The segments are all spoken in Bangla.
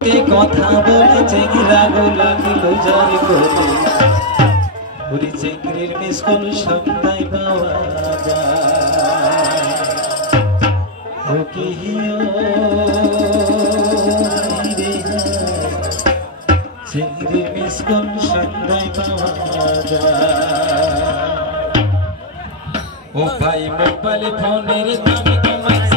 কথা বলে চেংরা গোলাগুলো জারি করে ওরে চেংড়ির মিস কল সন্ধ্যায় পাওয়া যায় ও কি চেংড়ির মিস কল সন্ধ্যায় পাওয়া যায় ও ভাই মোবাইল ফোনের দাম কমাইছে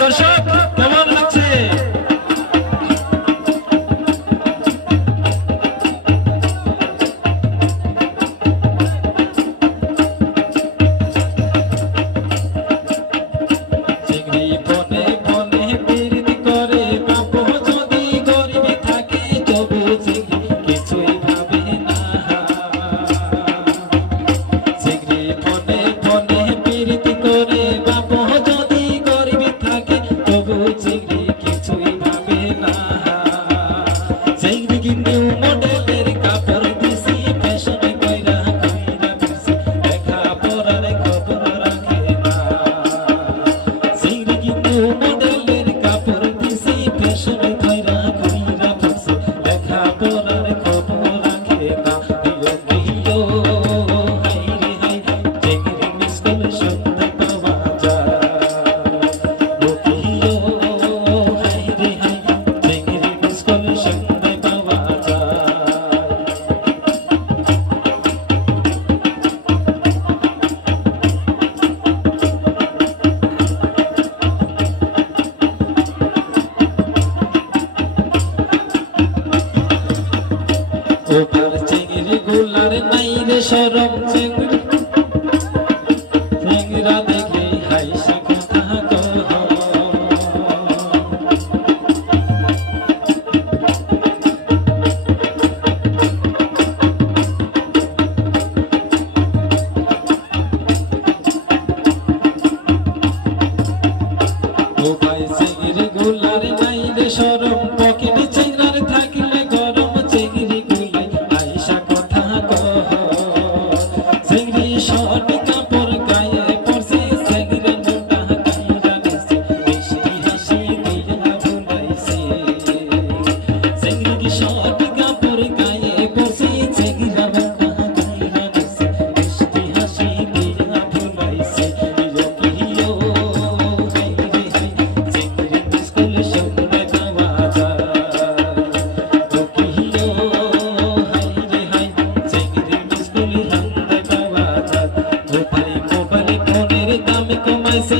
দর্শক কেমন লাগছে চিংড়ি বনে বনে বিরতি করে বাপ যদি গরিব থাকে তবু চিংড়ি কিছুই ভাবে না চিংড়ি বনে বনে বিরতি করে বাপ যদি গরিব থাকে তবু চিংড়ি কিছুই ভাবে না চিংড়ি কিন্তু মডেলের কাপড় দিছি ফ্যাশন কইরা কইরা দিছি দেখা পড়ার খবর রাখে না চিংড়ি কিন্তু মডেলের কাপড় দিছি ফ্যাশন কইরা কইরা দিছি দেখা পড়ার খবর রাখে না দিও দিও হাই রে হাই চিংড়ি মিস কল সন্ধ্যায় পাওয়া যায় ওপার চিংড়ি গুলার নাই রে সরম চিংড়া দেখে হাইসা কথা কহ ও ভাই চিংড়ি গুলার নাই রে সরম পকেট চিংড়ার থাকলে গরম চিংড়ি গুলাই আইসা কথা কহ চিংড়ি শর্ট কাপড় গায়ে পরছে চিংড়া নোটা কাইরা নিছে মিষ্টি হাসি দিয়া ভুলাইছে চিংড়ি শর্ট কাপড় গায়ে পরছে চিংড়া নোটা কাইরা নিছে মিষ্টি হাসি দিয়া ভুলাইছে ইয়ো হাই রে হাই চিংড়ি মিস কল সন্ধ্যায় পাওয়া যায় ও কিও হাই রে হাই চিংড়ি মিস কল সন্ধ্যায় পাওয়া যায় ও ভাই মোবাইল ফোনের দাম কমাইছে